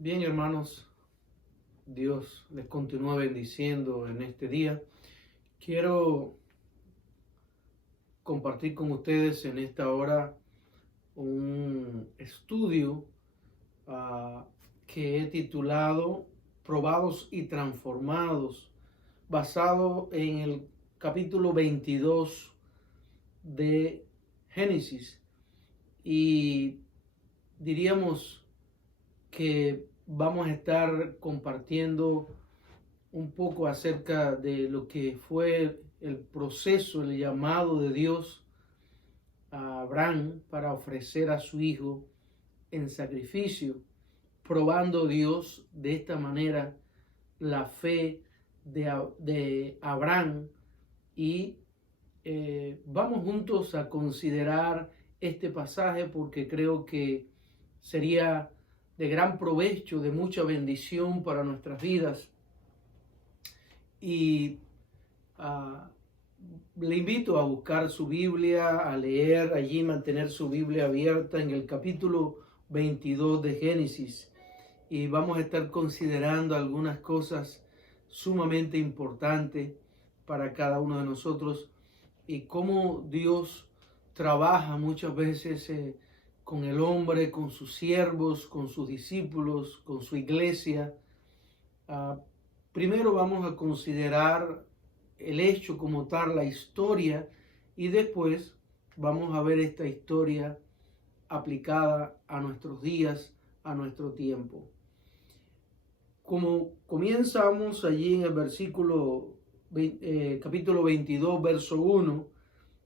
Bien, hermanos, Dios les continúa bendiciendo en este día. Quiero compartir con ustedes en esta hora un estudio que he titulado Probados y Transformados, basado en el capítulo 22 de Génesis. Y diríamos que vamos a estar compartiendo un poco acerca de lo que fue el proceso, el llamado de Dios a Abraham para ofrecer a su hijo en sacrificio, probando Dios de esta manera la fe de Abraham. Y vamos juntos a considerar este pasaje porque creo que sería de gran provecho, de mucha bendición para nuestras vidas. Y le invito a buscar su Biblia, a leer allí, mantener su Biblia abierta en el capítulo 22 de Génesis. Y vamos a estar considerando algunas cosas sumamente importantes para cada uno de nosotros y cómo Dios trabaja muchas veces con el hombre, con sus siervos, con sus discípulos, con su iglesia. Primero vamos a considerar el hecho como tal, la historia, y después vamos a ver esta historia aplicada a nuestros días, a nuestro tiempo. Como comenzamos allí en el capítulo 22, verso 1,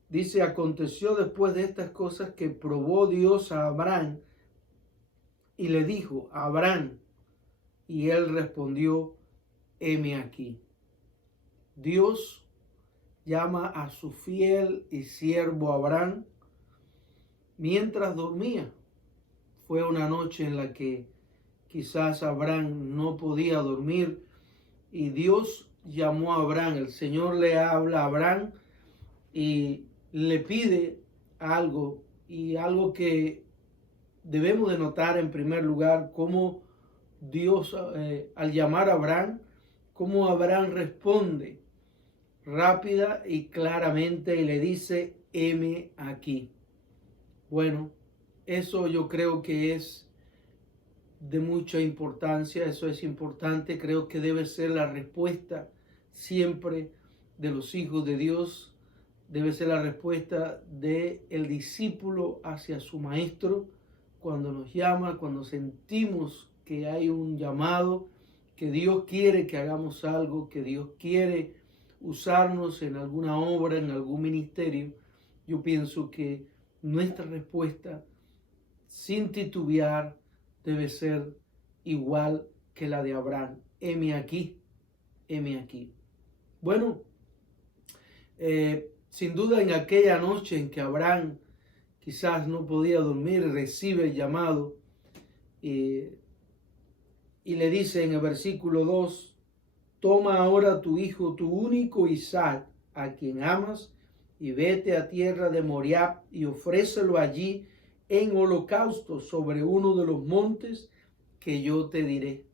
dice: aconteció después de estas cosas que probó Dios a Abraham y le dijo: Abraham, y él respondió: heme aquí. Dios llama a su fiel y siervo Abraham mientras dormía. Fue una noche en la que quizás Abraham no podía dormir y Dios llamó a Abraham. El Señor le habla a Abraham y le pide algo, y algo que debemos de notar en primer lugar, cómo Dios al llamar a Abraham, cómo Abraham responde rápida y claramente y le dice: heme aquí. Bueno, eso yo creo que es de mucha importancia, eso es importante, creo que debe ser la respuesta siempre de los hijos de Dios, debe ser la respuesta del discípulo hacia su maestro cuando nos llama, cuando sentimos que hay un llamado, que Dios quiere que hagamos algo, que Dios quiere usarnos en alguna obra, en algún ministerio. Yo pienso que nuestra respuesta, sin titubear, debe ser igual que la de Abraham: heme aquí, heme aquí. Bueno, sin duda en aquella noche en que Abraham quizás no podía dormir, recibe el llamado y le dice en el versículo 2: toma ahora tu hijo, tu único Isaac, a quien amas, y vete a tierra de Moriah y ofrécelo allí en holocausto sobre uno de los montes que yo te diré.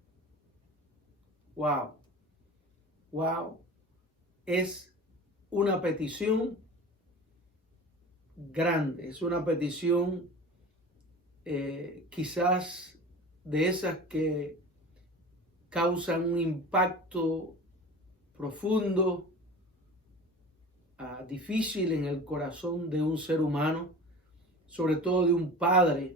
Wow, wow, es una petición grande, es una petición quizás de esas que causan un impacto profundo, difícil en el corazón de un ser humano, sobre todo de un padre.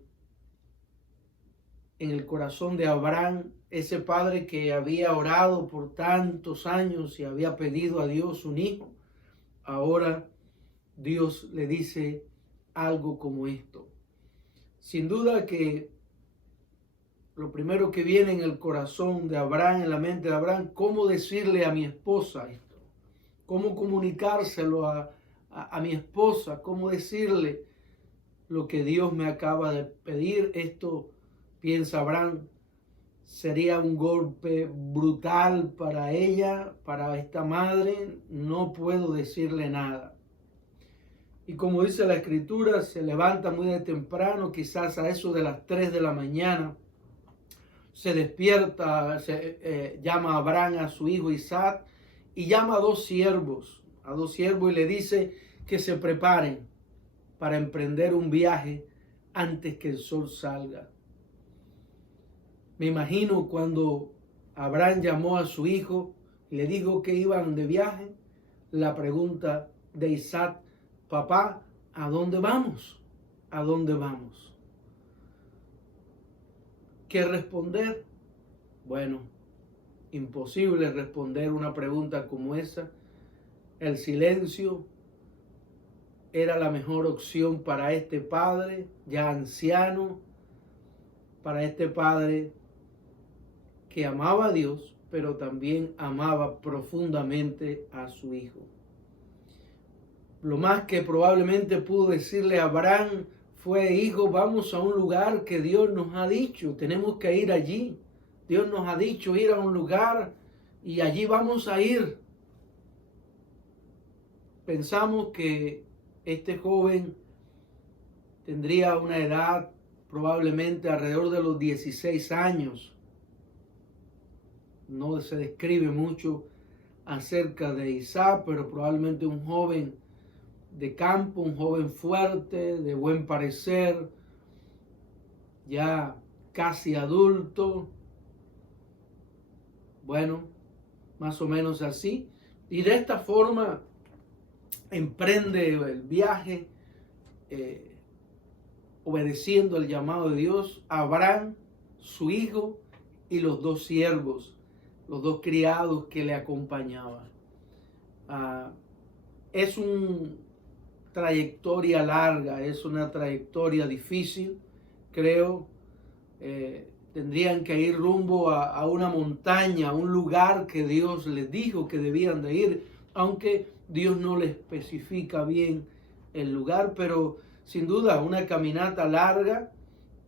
En el corazón de Abraham, ese padre que había orado por tantos años y había pedido a Dios un hijo, ahora Dios le dice algo como esto. Sin duda que lo primero que viene en el corazón de Abraham, en la mente de Abraham: ¿cómo decirle a mi esposa esto? ¿Cómo comunicárselo a mi esposa? ¿Cómo decirle lo que Dios me acaba de pedir? Esto, piensa Abraham, sería un golpe brutal para ella, para esta madre. No puedo decirle nada. Y como dice la Escritura, se levanta muy de temprano, quizás a eso de las 3 de la mañana, se despierta, llama a Abraham a su hijo Isaac y llama a dos siervos y le dice que se preparen para emprender un viaje antes que el sol salga. Me imagino cuando Abraham llamó a su hijo y le dijo que iban de viaje, la pregunta de Isaac: papá, ¿a dónde vamos? ¿A dónde vamos? ¿Qué responder? Bueno, imposible responder una pregunta como esa. El silencio era la mejor opción para este padre ya anciano, para este padre que amaba a Dios, pero también amaba profundamente a su hijo. Lo más que probablemente pudo decirle a Abraham fue: hijo, vamos a un lugar que Dios nos ha dicho, tenemos que ir allí. Dios nos ha dicho ir a un lugar y allí vamos a ir. Pensamos que este joven tendría una edad probablemente alrededor de los 16 años. No se describe mucho acerca de Isaac, pero probablemente un joven de campo, un joven fuerte, de buen parecer, ya casi adulto. Bueno, más o menos así. Y de esta forma emprende el viaje, obedeciendo el llamado de Dios, Abraham, su hijo y los dos siervos, los dos criados que le acompañaban. Es una trayectoria larga, es una trayectoria difícil, creo. Tendrían que ir rumbo a una montaña, a un lugar que Dios les dijo que debían de ir, aunque Dios no les especifica bien el lugar, pero sin duda una caminata larga,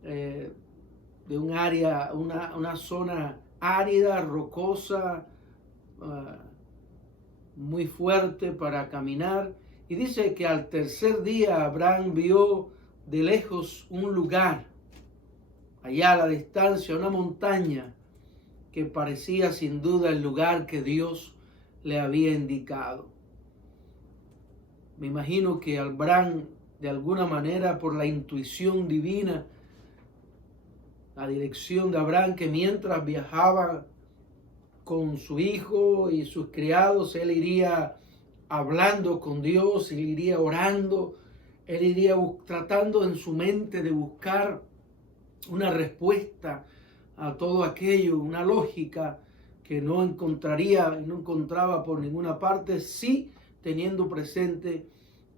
de un área, una zona árida, rocosa, muy fuerte para caminar. Y dice que al tercer día Abraham vio de lejos un lugar, allá a la distancia, una montaña que parecía sin duda el lugar que Dios le había indicado. Me imagino que Abraham, de alguna manera, por la intuición divina, la dirección de Abraham, que mientras viajaba con su hijo y sus criados, él iría hablando con Dios, él iría orando, él iría tratando en su mente de buscar una respuesta a todo aquello, una lógica que no encontraba por ninguna parte, sí teniendo presente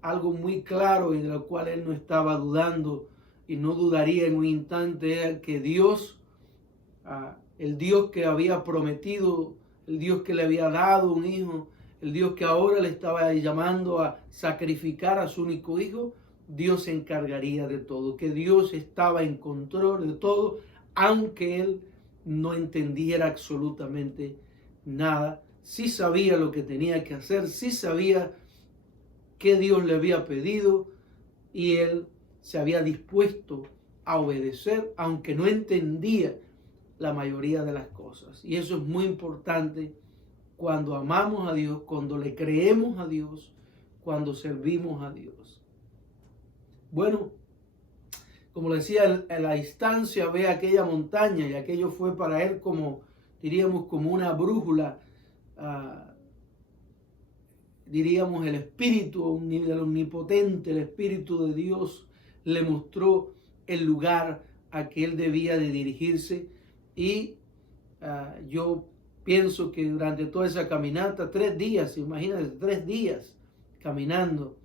algo muy claro y de lo cual él no estaba dudando y no dudaría en un instante, era que Dios, el Dios que había prometido, el Dios que le había dado un hijo, el Dios que ahora le estaba llamando a sacrificar a su único hijo, Dios se encargaría de todo, que Dios estaba en control de todo, aunque él no entendiera absolutamente nada. Sí sabía lo que tenía que hacer, sí sabía qué Dios le había pedido y él se había dispuesto a obedecer, aunque no entendía la mayoría de las cosas. Y eso es muy importante cuando amamos a Dios, cuando le creemos a Dios, cuando servimos a Dios. Bueno, como le decía, a la distancia ve aquella montaña y aquello fue para él como, diríamos, como una brújula, diríamos el espíritu del omnipotente, el espíritu de Dios le mostró el lugar a que él debía de dirigirse y yo pienso que durante toda esa caminata, 3 días, imagínate, 3 días caminando,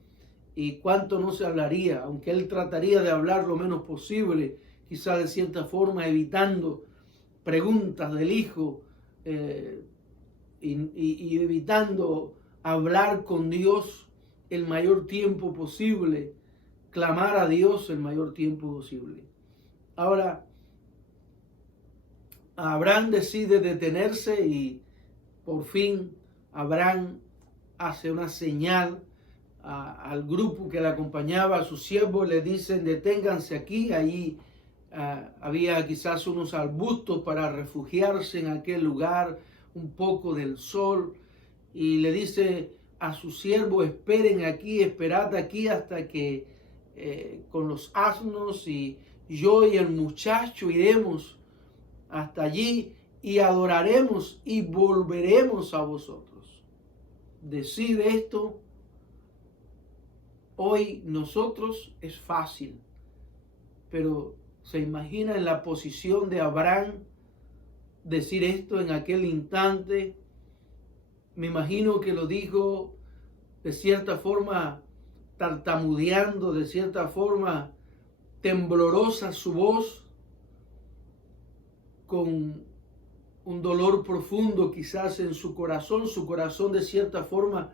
y cuánto no se hablaría, aunque él trataría de hablar lo menos posible, quizás de cierta forma evitando preguntas del hijo y evitando hablar con Dios el mayor tiempo posible, clamar a Dios el mayor tiempo posible. Ahora, Abraham decide detenerse y por fin Abraham hace una señal al grupo que le acompañaba, a sus siervos, le dicen: deténganse aquí. Ahí había quizás unos arbustos para refugiarse en aquel lugar, un poco del sol, y le dice a su siervo: esperen aquí, esperad aquí hasta que con los asnos, y yo y el muchacho iremos hasta allí y adoraremos y volveremos a vosotros. Decir esto hoy nosotros es fácil, pero se imagina en la posición de Abraham decir esto en aquel instante. Me imagino que lo dijo de cierta forma tartamudeando, de cierta forma temblorosa su voz, con un dolor profundo quizás en su corazón de cierta forma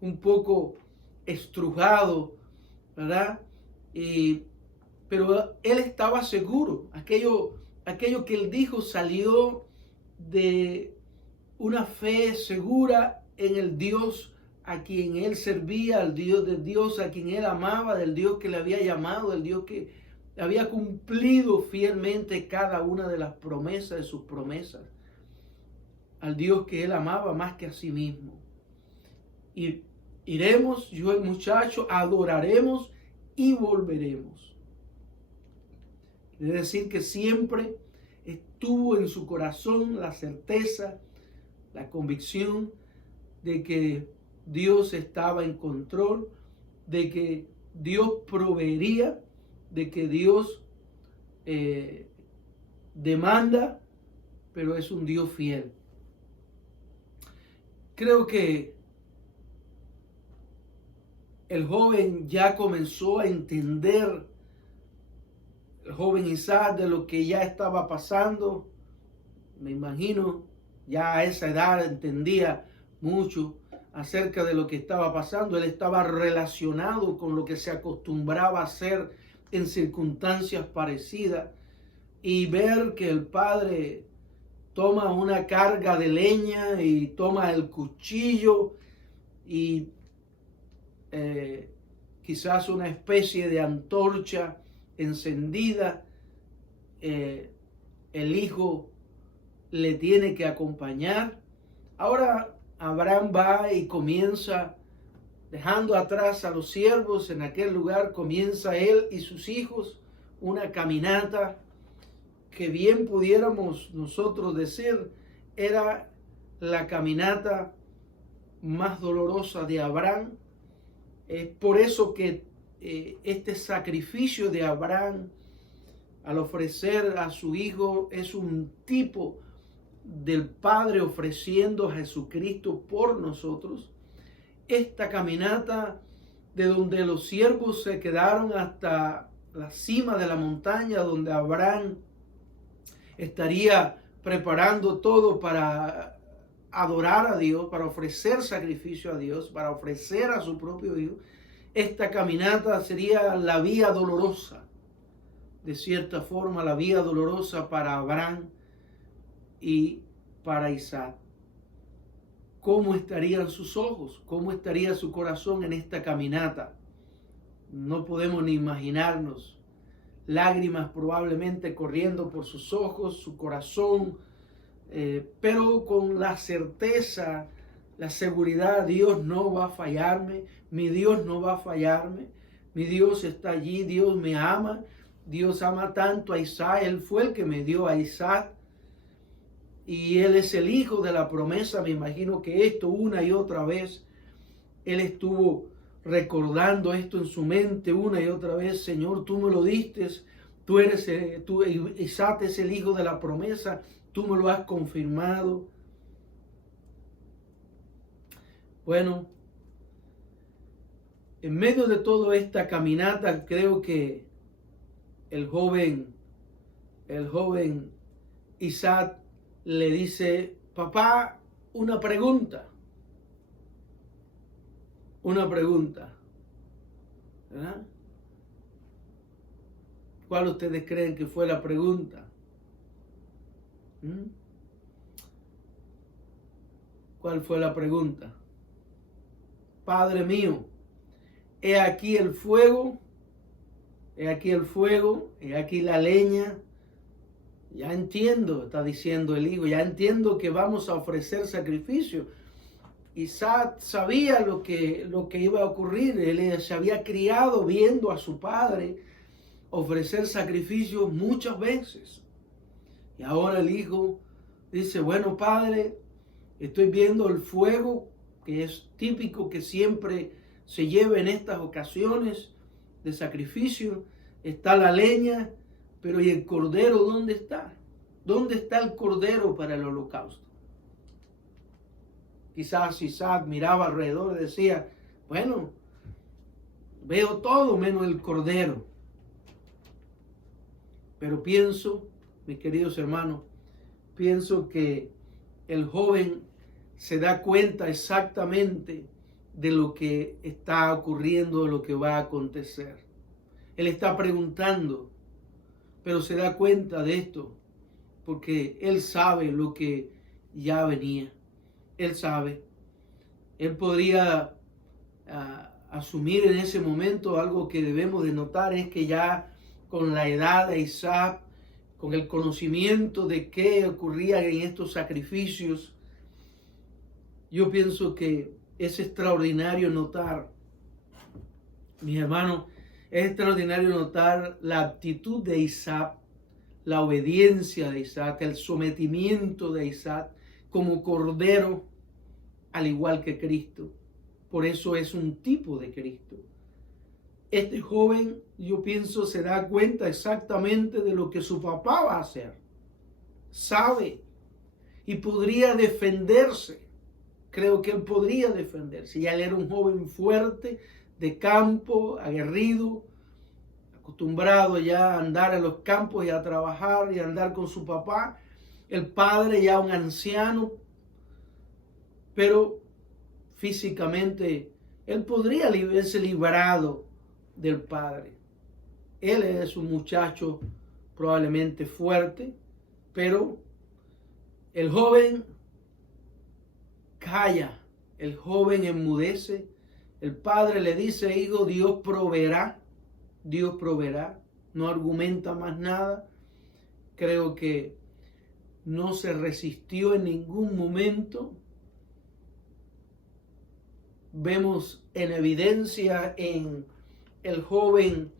un poco estrujado, ¿verdad? Pero él estaba seguro, aquello que él dijo salió de una fe segura en el Dios a quien él servía, al Dios de Dios a quien él amaba, del Dios que le había llamado, del Dios que había cumplido fielmente cada una de las promesas de sus promesas, al Dios que él amaba más que a sí mismo. Y iremos, yo el muchacho, adoraremos y volveremos. Es decir, que siempre estuvo en su corazón la certeza, la convicción de que Dios estaba en control, de que Dios proveería, de que Dios demanda, pero es un Dios fiel. Creo que el joven ya comenzó a entender, el joven Isaac, de lo que ya estaba pasando. Me imagino, ya a esa edad entendía mucho acerca de lo que estaba pasando. Él estaba relacionado con lo que se acostumbraba a hacer en circunstancias parecidas, y ver que el padre toma una carga de leña y toma el cuchillo y quizás una especie de antorcha encendida, el hijo le tiene que acompañar. Ahora Abraham va y comienza, dejando atrás a los siervos en aquel lugar, comienza él y sus hijos una caminata que bien pudiéramos nosotros decir era la caminata más dolorosa de Abraham. Es por eso que este sacrificio de Abraham al ofrecer a su hijo es un tipo del Padre ofreciendo a Jesucristo por nosotros. Esta caminata de donde los siervos se quedaron hasta la cima de la montaña, donde Abraham estaría preparando todo para adorar a Dios, para ofrecer sacrificio a Dios, para ofrecer a su propio hijo. Esta caminata sería la vía dolorosa, de cierta forma la vía dolorosa para Abraham y para Isaac. ¿Cómo estarían sus ojos? ¿Cómo estaría su corazón en esta caminata? No podemos ni imaginarnos. Lágrimas probablemente corriendo por sus ojos, su corazón, pero con la certeza, la seguridad: Dios no va a fallarme, mi Dios no va a fallarme, mi Dios está allí, Dios me ama, Dios ama tanto a Isaac, Él fue el que me dio a Isaac, y Él es el hijo de la promesa. Me imagino que esto una y otra vez, Él estuvo recordando esto en su mente una y otra vez: Señor, tú me lo diste, Isaac es el hijo de la promesa, tú me lo has confirmado. Bueno, en medio de toda esta caminata, creo que el joven Isaac le dice: papá, una pregunta, ¿verdad? ¿Cuál ustedes creen que fue la pregunta? ¿Cuál fue la pregunta? Padre mío, he aquí el fuego, he aquí el fuego, he aquí la leña. Ya entiendo, está diciendo el hijo, ya entiendo que vamos a ofrecer sacrificio. Isaac sabía lo que iba a ocurrir. Él se había criado viendo a su padre ofrecer sacrificios muchas veces. Y ahora el hijo dice, bueno, padre, estoy viendo el fuego, que es típico que siempre se lleva en estas ocasiones de sacrificio. Está la leña, pero ¿y el cordero dónde está? ¿Dónde está el cordero para el holocausto? Quizás Isaac miraba alrededor y decía, bueno, veo todo menos el cordero. Pero pienso, mis queridos hermanos, pienso que el joven se da cuenta exactamente de lo que está ocurriendo, de lo que va a acontecer. Él está preguntando, pero se da cuenta de esto porque él sabe lo que ya venía. Él sabe. Él podría asumir en ese momento algo que debemos de notar, es que ya con la edad de Isaac, con el conocimiento de qué ocurría en estos sacrificios, yo pienso que es extraordinario notar, mis hermanos, es extraordinario notar la actitud de Isaac, la obediencia de Isaac, el sometimiento de Isaac como cordero, al igual que Cristo. Por eso es un tipo de Cristo. Este joven, yo pienso, se da cuenta exactamente de lo que su papá va a hacer. Sabe y podría defenderse. Creo que él podría defenderse. Ya él era un joven fuerte, de campo, aguerrido, acostumbrado ya a andar en los campos y a trabajar y a andar con su papá. El padre ya un anciano, pero físicamente él podría haberse librado del padre. Él es un muchacho probablemente fuerte, pero el joven calla, el joven enmudece. El padre le dice, hijo, Dios proveerá, no argumenta más nada. Creo que no se resistió en ningún momento. Vemos en evidencia en el joven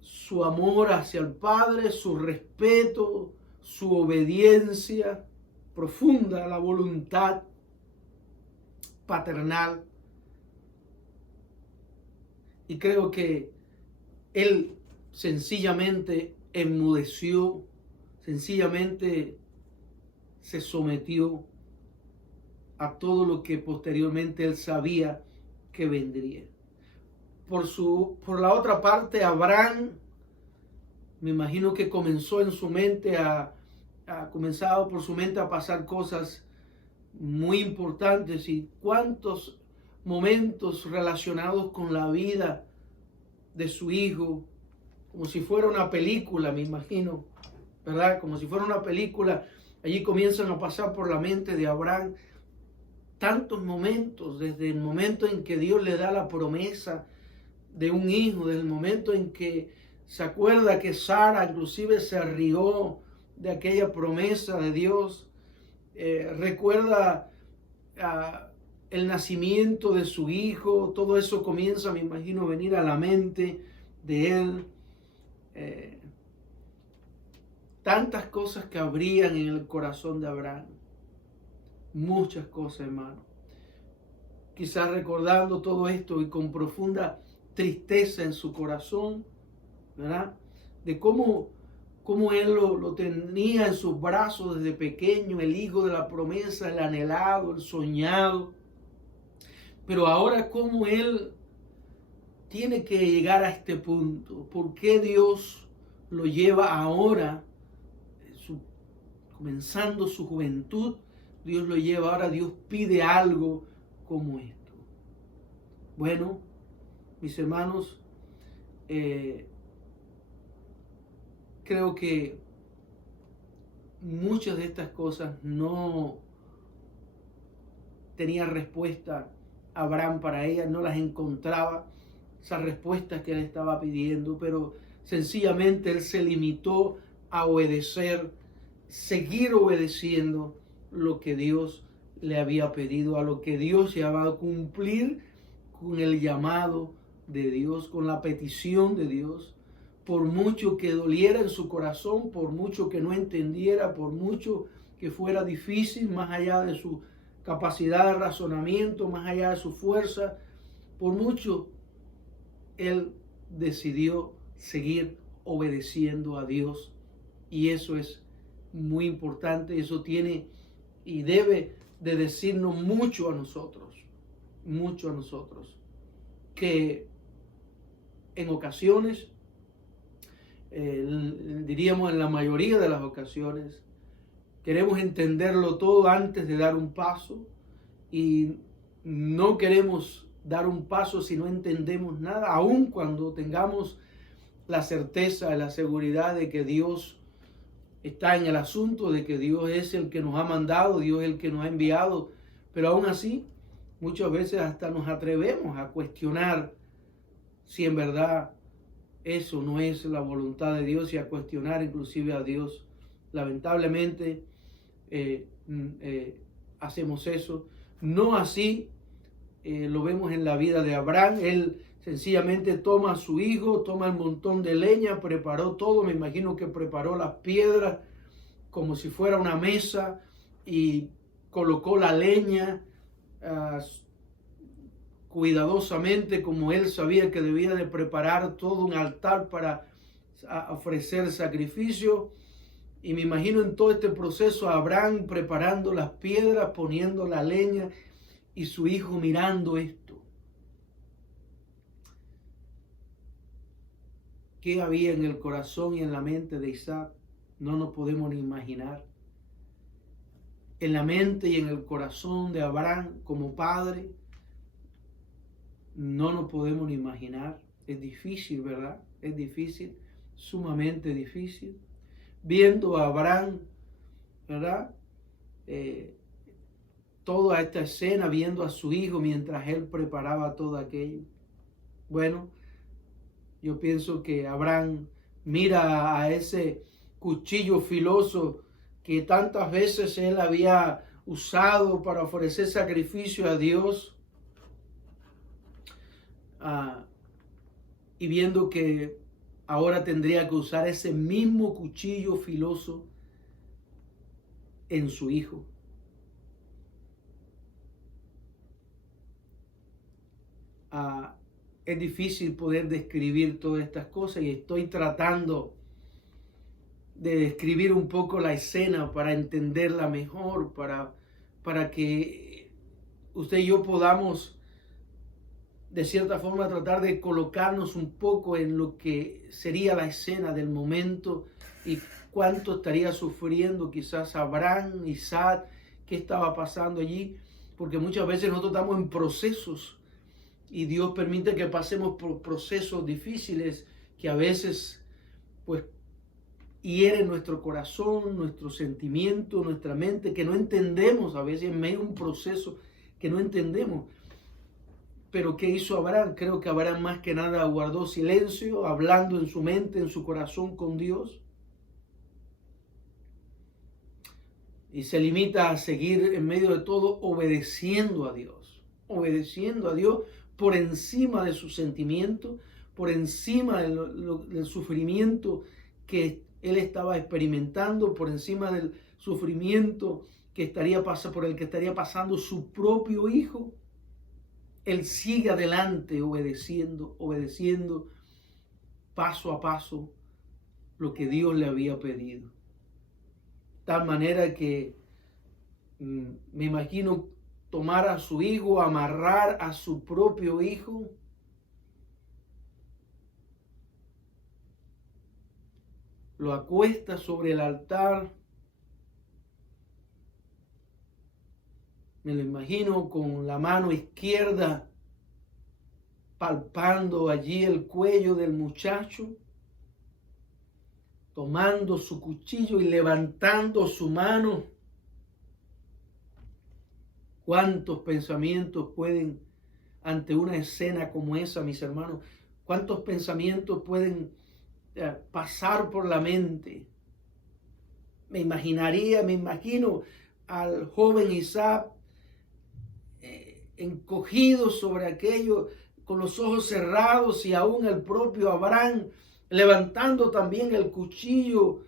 su amor hacia el padre, su respeto, su obediencia profunda a la voluntad paternal. Y creo que él sencillamente enmudeció, sencillamente se sometió a todo lo que posteriormente él sabía que vendría. Por la otra parte, Abraham, me imagino que comenzó en su mente comenzado por su mente a pasar cosas muy importantes, y cuántos momentos relacionados con la vida de su hijo, como si fuera una película, me imagino, ¿verdad? Como si fuera una película, allí comienzan a pasar por la mente de Abraham tantos momentos, desde el momento en que Dios le da la promesa de un hijo, desde el momento en que se acuerda que Sara inclusive se rió de aquella promesa de Dios, recuerda el nacimiento de su hijo, todo eso comienza, me imagino, a venir a la mente de él. Tantas cosas que habrían en el corazón de Abraham, muchas cosas, hermano. Quizás recordando todo esto y con profunda tristeza en su corazón, ¿verdad? De cómo él lo tenía en sus brazos desde pequeño, el hijo de la promesa, el anhelado, el soñado. Pero ahora cómo él tiene que llegar a este punto. ¿Por qué Dios lo lleva ahora, comenzando su juventud? Dios lo lleva ahora, Dios pide algo como esto. Bueno, mis hermanos, creo que muchas de estas cosas no tenía respuesta Abraham para ellas, no las encontraba esa respuesta que él estaba pidiendo, pero sencillamente él se limitó a obedecer, seguir obedeciendo lo que Dios le había pedido, a lo que Dios iba a cumplir con el llamado de Dios, con la petición de Dios. Por mucho que doliera en su corazón, por mucho que no entendiera, por mucho que fuera difícil, más allá de su capacidad de razonamiento, más allá de su fuerza, por mucho, él decidió seguir obedeciendo a Dios. Y eso es muy importante, eso tiene y debe de decirnos mucho a nosotros, que en ocasiones, diríamos en la mayoría de las ocasiones, queremos entenderlo todo antes de dar un paso y no queremos dar un paso si no entendemos nada, aun cuando tengamos la certeza, la seguridad de que Dios está en el asunto, de que Dios es el que nos ha mandado, Dios es el que nos ha enviado, pero aún así muchas veces hasta nos atrevemos a cuestionar si en verdad eso no es la voluntad de Dios y a cuestionar inclusive a Dios. Lamentablemente hacemos eso. No así lo vemos en la vida de Abraham. Él sencillamente toma a su hijo, toma el montón de leña, preparó todo, me imagino que preparó las piedras como si fuera una mesa y colocó la leña cuidadosamente, como él sabía que debía de preparar todo un altar para ofrecer sacrificio. Y me imagino en todo este proceso a Abraham preparando las piedras, poniendo la leña y su hijo mirando esto. ¿Qué había en el corazón y en la mente de Isaac? No nos podemos ni imaginar. En la mente y en el corazón de Abraham como padre, no nos podemos ni imaginar. Es difícil, ¿verdad? Es difícil, sumamente difícil. Viendo a Abraham, ¿verdad? Toda esta escena, viendo a su hijo mientras él preparaba todo aquello. Bueno, yo pienso que Abraham mira a ese cuchillo filoso que tantas veces él había usado para ofrecer sacrificio a Dios, y viendo que ahora tendría que usar ese mismo cuchillo filoso en su hijo. Es difícil poder describir todas estas cosas y estoy tratando de describir un poco la escena para entenderla mejor, para que usted y yo podamos de cierta forma tratar de colocarnos un poco en lo que sería la escena del momento y cuánto estaría sufriendo quizás Abraham, Isaac, qué estaba pasando allí, porque muchas veces nosotros estamos en procesos y Dios permite que pasemos por procesos difíciles que a veces pues hieren nuestro corazón, nuestro sentimiento, nuestra mente, que no entendemos a veces en medio de un proceso que no entendemos. Pero ¿qué hizo Abraham? Creo que Abraham más que nada guardó silencio, hablando en su mente, en su corazón con Dios. Y se limita a seguir en medio de todo obedeciendo a Dios por encima de su sentimiento, por encima del sufrimiento que él estaba experimentando, por encima del sufrimiento por el que estaría pasando su propio hijo. Él sigue adelante obedeciendo paso a paso lo que Dios le había pedido. Tal manera que me imagino tomar a su hijo, amarrar a su propio hijo, lo acuesta sobre el altar. Me lo imagino con la mano izquierda palpando allí el cuello del muchacho, tomando su cuchillo y levantando su mano. ¿Cuántos pensamientos pueden ante una escena como esa, mis hermanos? ¿Cuántos pensamientos pueden pasar por la mente? Me imagino al joven Isaac encogido sobre aquello, con los ojos cerrados, y aún el propio Abraham levantando también el cuchillo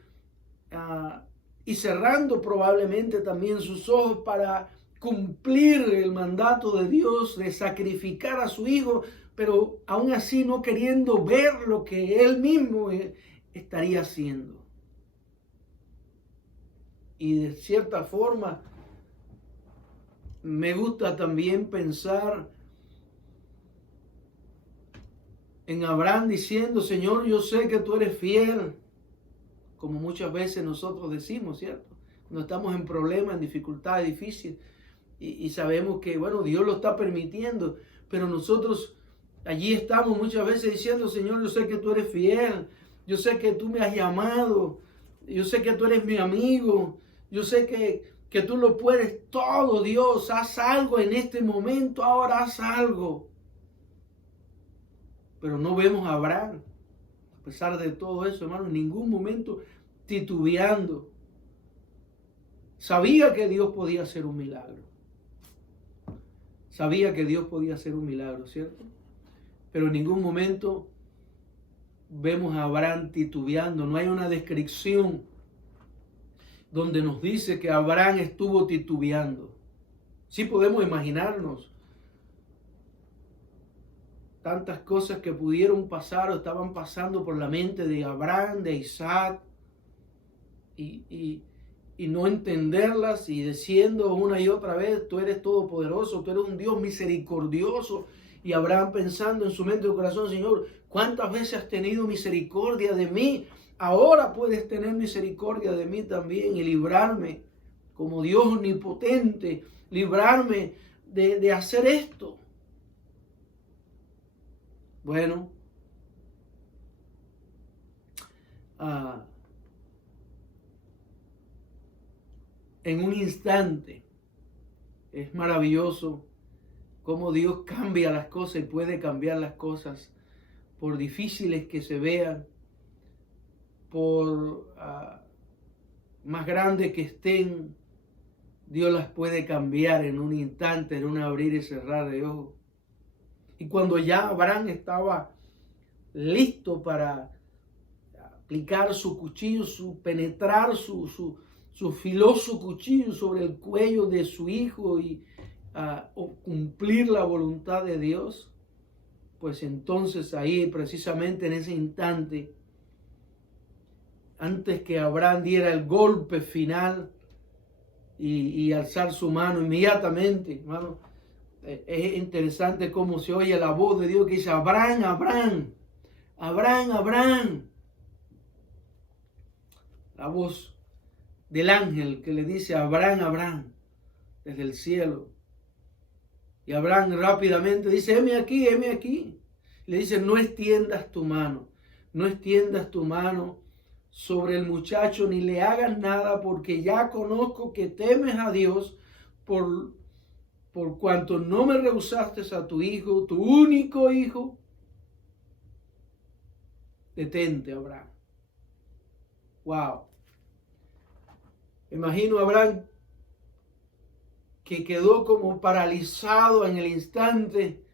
y cerrando probablemente también sus ojos para cumplir el mandato de Dios de sacrificar a su hijo, pero aún así no queriendo ver lo que él mismo estaría haciendo. Y de cierta forma me gusta también pensar en Abraham diciendo: Señor, yo sé que tú eres fiel, como muchas veces nosotros decimos, ¿cierto? Cuando estamos en problemas, en dificultades difíciles, y sabemos que, bueno, Dios lo está permitiendo, pero nosotros allí estamos muchas veces diciendo: Señor, yo sé que tú eres fiel, yo sé que tú me has llamado, yo sé que tú eres mi amigo, yo sé que tú lo puedes todo, Dios, haz algo en este momento, ahora haz algo. Pero no vemos a Abraham, a pesar de todo eso, hermano, en ningún momento titubeando. Sabía que Dios podía hacer un milagro. Sabía que Dios podía hacer un milagro, ¿cierto? Pero en ningún momento vemos a Abraham titubeando. No hay una descripción donde nos dice que Abraham estuvo titubeando. Sí podemos imaginarnos tantas cosas que pudieron pasar o estaban pasando por la mente de Abraham, de Isaac, y no entenderlas, y diciendo una y otra vez: tú eres todopoderoso, tú eres un Dios misericordioso. Y Abraham pensando en su mente y corazón: Señor, ¿cuántas veces has tenido misericordia de mí? Ahora puedes tener misericordia de mí también y librarme, como Dios omnipotente, librarme de hacer esto. Bueno, en un instante es maravilloso cómo Dios cambia las cosas y puede cambiar las cosas, por difíciles que se vean, por más grandes que estén. Dios las puede cambiar en un instante, en un abrir y cerrar de ojos. Y cuando ya Abraham estaba listo para aplicar su cuchillo, penetrar su filoso cuchillo sobre el cuello de su hijo y cumplir la voluntad de Dios, pues entonces ahí, precisamente en ese instante, antes que Abraham diera el golpe final y alzar su mano inmediatamente, hermano, es interesante cómo se oye la voz de Dios que dice: Abraham, Abraham, Abraham, Abraham. La voz del ángel que le dice: Abraham, Abraham, desde el cielo. Y Abraham rápidamente dice: heme aquí, heme aquí. Le dice: no extiendas tu mano, no extiendas tu mano sobre el muchacho, ni le hagas nada, porque ya conozco que temes a Dios, por cuanto no me rehusaste a tu hijo, tu único hijo. Detente, Abraham. Wow. Imagino a Abraham que quedó como paralizado en el instante,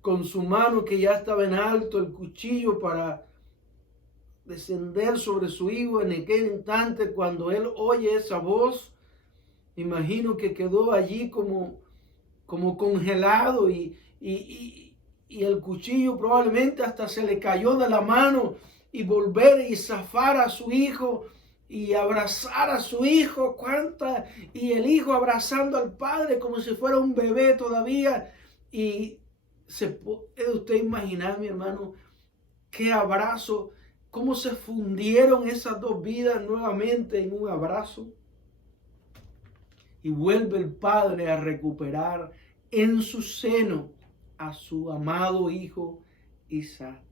con su mano que ya estaba en alto, el cuchillo para descender sobre su hijo. En aquel instante, cuando él oye esa voz, imagino que quedó allí como congelado, y el cuchillo probablemente hasta se le cayó de la mano, y volver y zafar a su hijo y abrazar a su hijo, y el hijo abrazando al padre como si fuera un bebé todavía. Y se puede usted imaginar, mi hermano, qué abrazo, cómo se fundieron esas dos vidas nuevamente en un abrazo. Y vuelve el padre a recuperar en su seno a su amado hijo Isaac.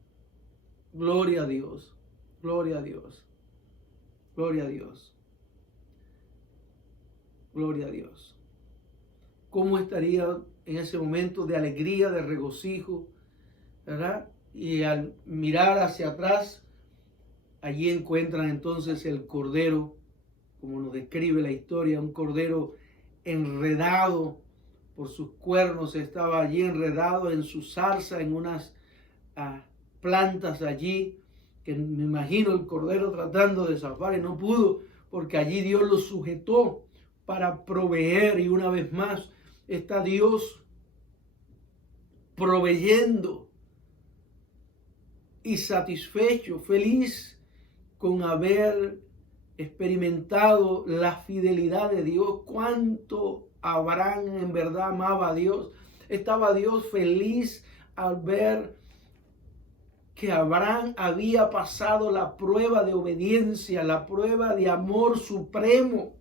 Gloria a Dios, gloria a Dios, gloria a Dios, gloria a Dios. cómo estaría en ese momento de alegría, de regocijo, ¿verdad? Y al mirar hacia atrás, allí encuentran entonces el cordero, como nos describe la historia, un cordero enredado por sus cuernos, estaba allí enredado en su zarza, en unas plantas allí, que me imagino el cordero tratando de zafar y no pudo, porque allí Dios lo sujetó para proveer, y una vez más está Dios proveyendo y satisfecho, feliz con haber experimentado la fidelidad de Dios. Cuánto Abraham en verdad amaba a Dios. Estaba Dios feliz al ver que Abraham había pasado la prueba de obediencia, la prueba de amor supremo,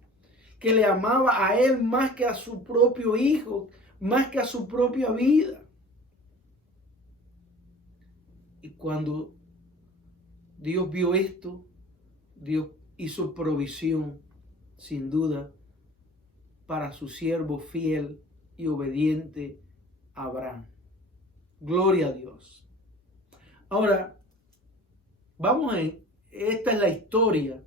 que le amaba a él más que a su propio hijo, más que a su propia vida. Y cuando Dios vio esto, Dios hizo provisión, sin duda, para su siervo fiel y obediente Abraham. Gloria a Dios. Ahora, esta es la historia,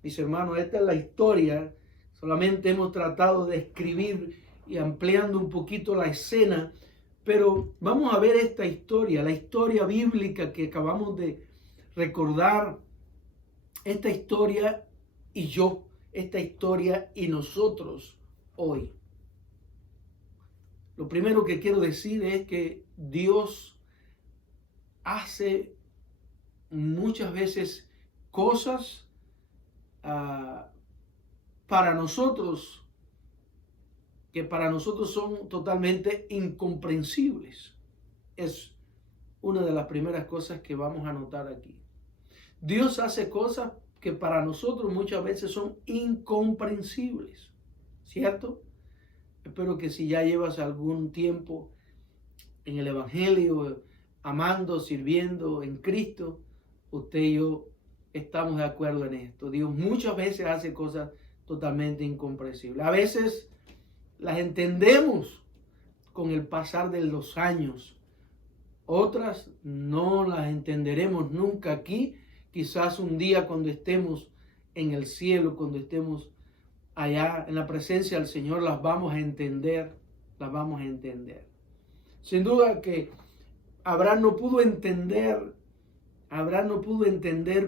mis hermanos, esta es la historia. Solamente hemos tratado de escribir y ampliando un poquito la escena, pero vamos a ver esta historia, la historia bíblica que acabamos de recordar, esta historia y yo, esta historia y nosotros hoy. Lo primero que quiero decir es que Dios hace muchas veces cosas para nosotros que para nosotros son totalmente incomprensibles. Es una de las primeras cosas que vamos a notar aquí. Dios hace cosas que para nosotros muchas veces son incomprensibles, ¿cierto? Espero que si ya llevas algún tiempo en el Evangelio, amando, sirviendo en Cristo, usted y yo estamos de acuerdo en esto. Dios muchas veces hace cosas totalmente incomprensibles. A veces las entendemos con el pasar de los años. Otras no las entenderemos nunca aquí. Quizás un día cuando estemos en el cielo, cuando estemos allá en la presencia del Señor, las vamos a entender, las vamos a entender. Sin duda que Abraham no pudo entender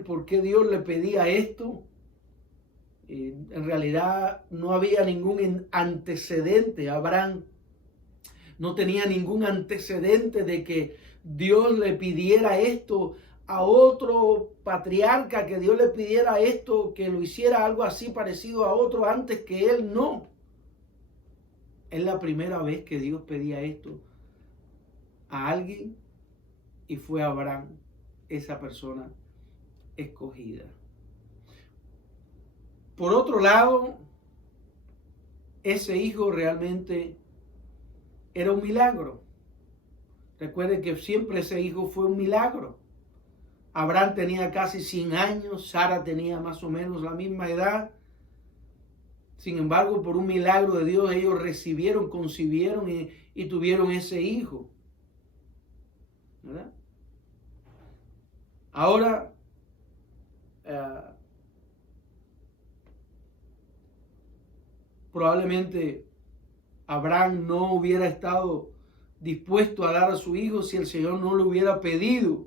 por qué Dios le pedía esto. En realidad no había ningún antecedente. Abraham no tenía ningún antecedente de que Dios le pidiera esto a otro patriarca, que Dios le pidiera esto, que lo hiciera algo así parecido a otro antes que él. No. Es la primera vez que Dios pedía esto a alguien y fue Abraham esa persona escogida. Por otro lado, ese hijo realmente era un milagro. Recuerden que siempre ese hijo fue un milagro. Abraham tenía casi 100 años, Sara tenía más o menos la misma edad. Sin embargo, por un milagro de Dios, ellos recibieron, concibieron y tuvieron ese hijo, ¿verdad? Ahora, probablemente Abraham no hubiera estado dispuesto a dar a su hijo si el Señor no lo hubiera pedido.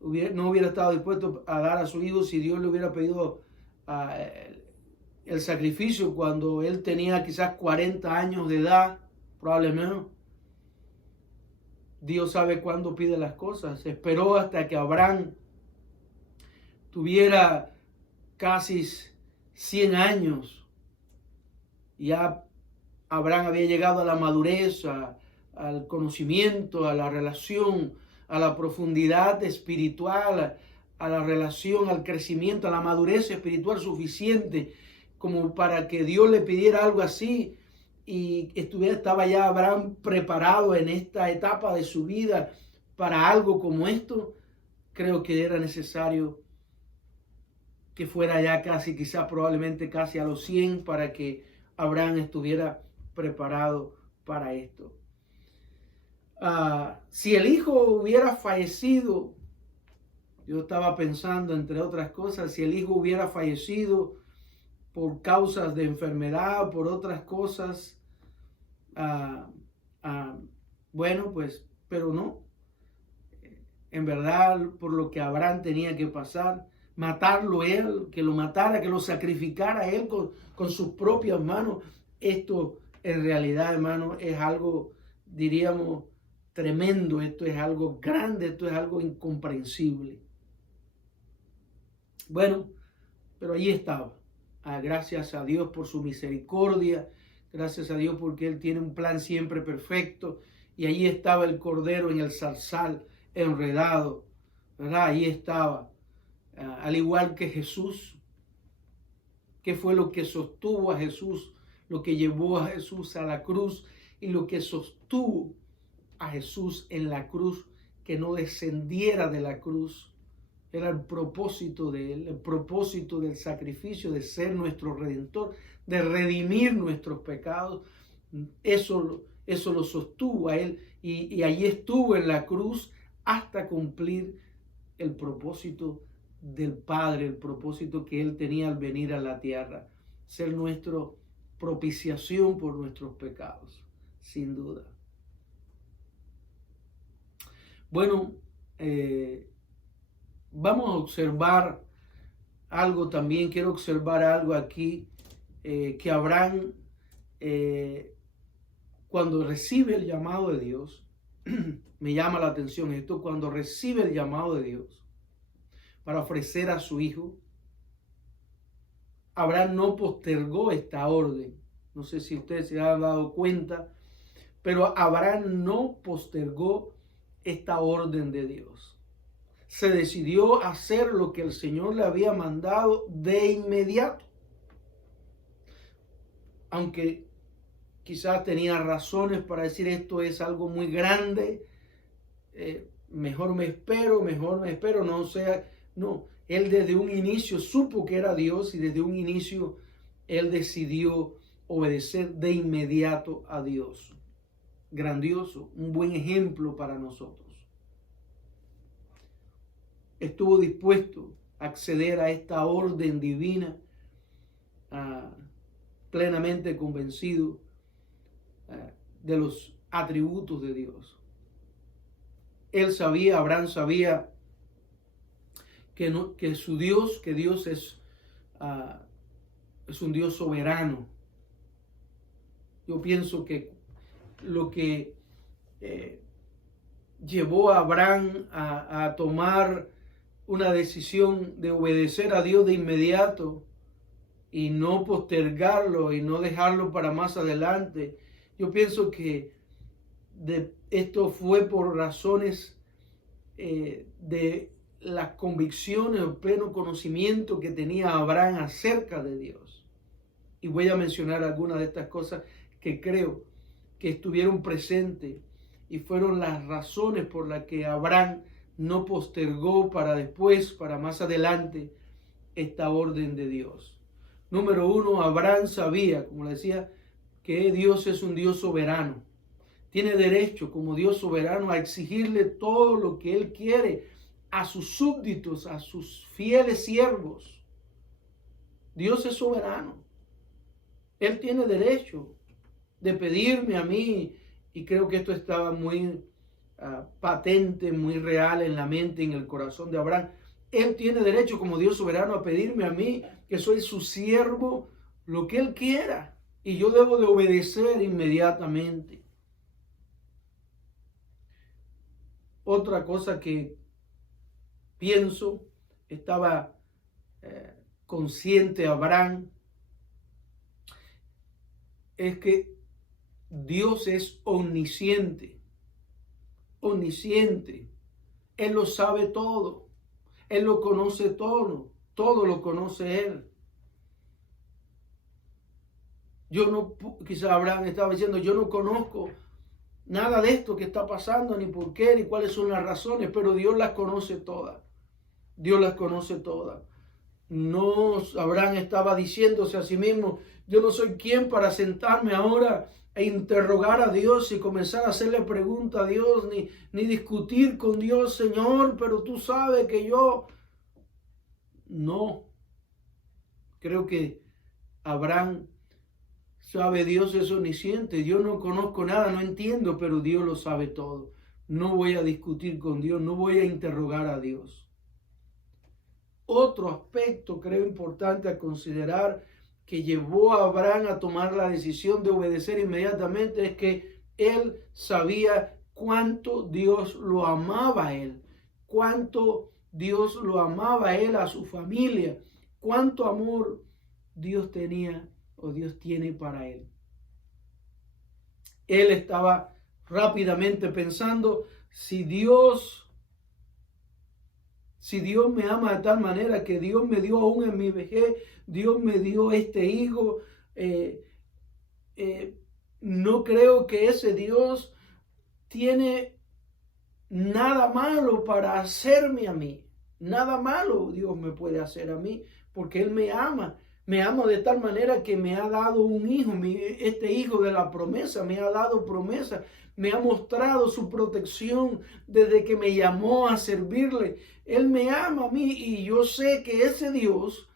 No hubiera estado dispuesto a dar a su hijo si Dios le hubiera pedido el sacrificio cuando él tenía quizás 40 años de edad, probablemente. Dios sabe cuándo pide las cosas. Esperó hasta que Abraham tuviera casi 100 años. Ya Abraham había llegado a la madurez, al conocimiento, a la relación, a la profundidad espiritual, a la relación, al crecimiento, a la madurez espiritual suficiente como para que Dios le pidiera algo así. Y estaba ya Abraham preparado en esta etapa de su vida para algo como esto. Creo que era necesario que fuera ya casi, quizás probablemente casi a los 100 para que Abraham estuviera preparado para esto. Si el hijo hubiera fallecido, yo estaba pensando, entre otras cosas, si el hijo hubiera fallecido por causas de enfermedad, por otras cosas, bueno, pues, pero no. En verdad, por lo que Abraham tenía que pasar, matarlo él, que lo matara, que lo sacrificara él con sus propias manos, esto en realidad, hermano, es algo, diríamos, tremendo, esto es algo grande, esto es algo incomprensible. Bueno, pero ahí estaba. Gracias a Dios por su misericordia, gracias a Dios porque Él tiene un plan siempre perfecto. Y ahí estaba el cordero en el zarzal enredado, ¿verdad? Ahí estaba, al igual que Jesús. ¿Qué fue lo que sostuvo a Jesús? Lo que llevó a Jesús a la cruz y lo que sostuvo a Jesús en la cruz, que no descendiera de la cruz. Era el propósito de Él, el propósito del sacrificio, de ser nuestro Redentor, de redimir nuestros pecados. Eso lo sostuvo a Él y allí estuvo en la cruz hasta cumplir el propósito del Padre, el propósito que Él tenía al venir a la tierra, ser nuestra propiciación por nuestros pecados, sin duda. Bueno, vamos a observar algo también, quiero observar algo aquí, que Abraham, cuando recibe el llamado de Dios, me llama la atención esto, cuando recibe el llamado de Dios para ofrecer a su hijo, Abraham no postergó esta orden. No sé si ustedes se han dado cuenta, pero Abraham no postergó esta orden de Dios. Se decidió a hacer lo que el Señor le había mandado de inmediato. Aunque quizás tenía razones para decir esto es algo muy grande, mejor me espero, no sea, no. Él desde un inicio supo que era Dios y desde un inicio él decidió obedecer de inmediato a Dios. Grandioso, un buen ejemplo para nosotros. Estuvo dispuesto a acceder a esta orden divina, plenamente convencido de los atributos de Dios. Abraham sabía que su Dios, que Dios es un Dios soberano. Yo pienso que lo que llevó a Abraham a tomar una decisión de obedecer a Dios de inmediato y no postergarlo y no dejarlo para más adelante, yo pienso que esto fue por razones de las convicciones o pleno conocimiento que tenía Abraham acerca de Dios. Y voy a mencionar algunas de estas cosas que creo que estuvieron presentes y fueron las razones por las que Abraham no postergó para después, para más adelante, esta orden de Dios. Número uno, Abraham sabía, como le decía, que Dios es un Dios soberano. Tiene derecho como Dios soberano a exigirle todo lo que Él quiere a sus súbditos, a sus fieles siervos. Dios es soberano. Él tiene derecho de pedirme a mí, y creo que esto estaba muy patente, muy real en la mente, en el corazón de Abraham. Él tiene derecho como Dios soberano a pedirme a mí, que soy su siervo, lo que Él quiera, y yo debo de obedecer inmediatamente. Otra cosa que pienso, estaba consciente Abraham, es que Dios es omnisciente. Omnisciente. Él lo sabe todo. Él lo conoce todo. Todo lo conoce Él. Quizá Abraham estaba diciendo, yo no conozco nada de esto que está pasando, ni por qué, ni cuáles son las razones, pero Dios las conoce todas. Dios las conoce todas. No, Abraham estaba diciéndose a sí mismo, yo no soy quien para sentarme ahora e interrogar a Dios y comenzar a hacerle preguntas a Dios, ni discutir con Dios, Señor, pero tú sabes que yo... No, creo que Abraham sabe, Dios es omnisciente, yo no conozco nada, no entiendo, pero Dios lo sabe todo. No voy a discutir con Dios, no voy a interrogar a Dios. Otro aspecto creo importante a considerar que llevó a Abraham a tomar la decisión de obedecer inmediatamente es que él sabía cuánto Dios lo amaba a él, cuánto Dios lo amaba a él, a su familia, cuánto amor Dios tenía o Dios tiene para él. Él estaba rápidamente pensando, si Dios me ama de tal manera que Dios me dio aún en mi vejez, Dios me dio este hijo, no creo que ese Dios tiene nada malo para hacerme a mí. Nada malo Dios me puede hacer a mí, porque Él me ama. Me ama de tal manera que me ha dado un hijo, este hijo de la promesa, me ha dado promesa, me ha mostrado su protección desde que me llamó a servirle. Él me ama a mí y yo sé que ese Dios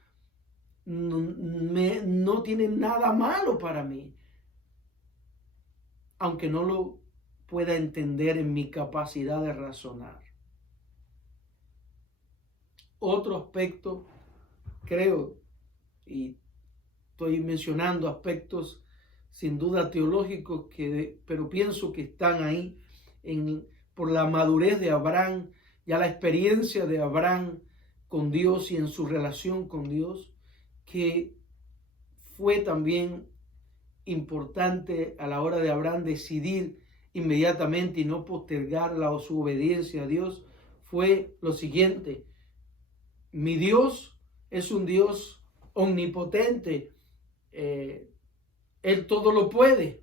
no tiene nada malo para mí, aunque no lo pueda entender en mi capacidad de razonar. Otro aspecto, creo, y estoy mencionando aspectos sin duda teológicos, pero pienso que están ahí por la madurez de Abraham, ya la experiencia de Abraham con Dios y en su relación con Dios, que fue también importante a la hora de Abraham decidir inmediatamente y no postergar su obediencia a Dios, fue lo siguiente: mi Dios es un Dios omnipotente, Él todo lo puede,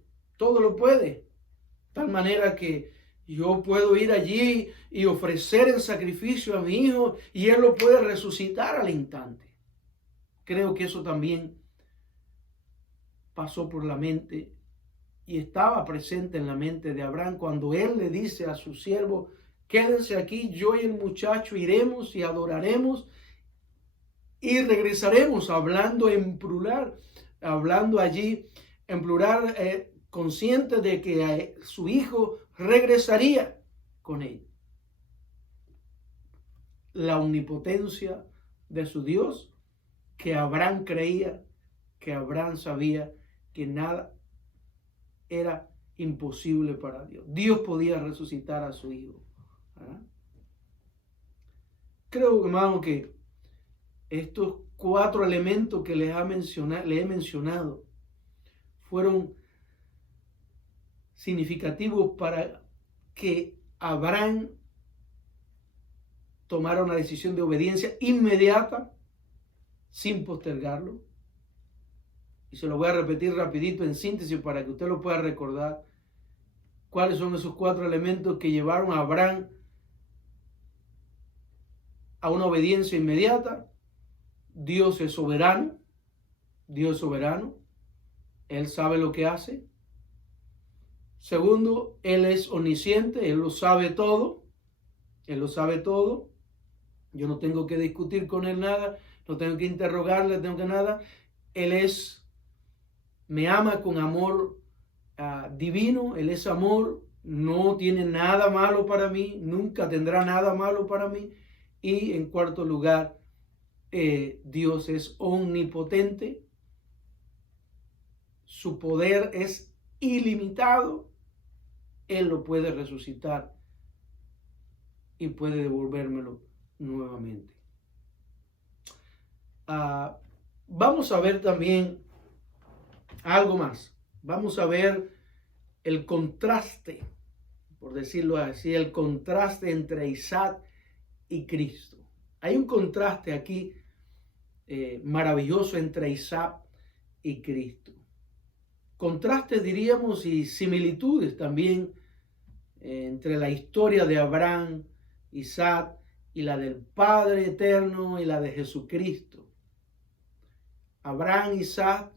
tal manera que yo puedo ir allí y ofrecer el sacrificio a mi hijo y Él lo puede resucitar al instante. Creo que eso también pasó por la mente y estaba presente en la mente de Abraham cuando él le dice a su siervo, quédense aquí, yo y el muchacho iremos y adoraremos y regresaremos, hablando en plural, hablando allí en plural, consciente de que su hijo regresaría con él. La omnipotencia de su Dios, que Abraham creía, que Abraham sabía que nada era imposible para Dios. Dios podía resucitar a su hijo. ¿Verdad? Creo, hermano, que estos 4 elementos que les he mencionado fueron significativos para que Abraham tomara una decisión de obediencia inmediata, sin postergarlo. Y se lo voy a repetir rapidito en síntesis para que usted lo pueda recordar. ¿Cuáles son esos 4 elementos que llevaron a Abraham a una obediencia inmediata? Dios es soberano. Dios es soberano. Él sabe lo que hace. Segundo, Él es omnisciente. Él lo sabe todo. Él lo sabe todo. Yo no tengo que discutir con Él nada. No tengo que interrogarle, no tengo que nada. Él me ama con amor divino. Él es amor. No tiene nada malo para mí. Nunca tendrá nada malo para mí. Y en cuarto lugar, Dios es omnipotente. Su poder es ilimitado. Él lo puede resucitar y puede devolvérmelo nuevamente. Vamos a ver también algo más. Vamos a ver el contraste, por decirlo así, el contraste entre Isaac y Cristo. Hay un contraste aquí maravilloso entre Isaac y Cristo. Contrastes, diríamos, y similitudes también entre la historia de Abraham, Isaac y la del Padre eterno y la de Jesucristo. Abraham, Isaac,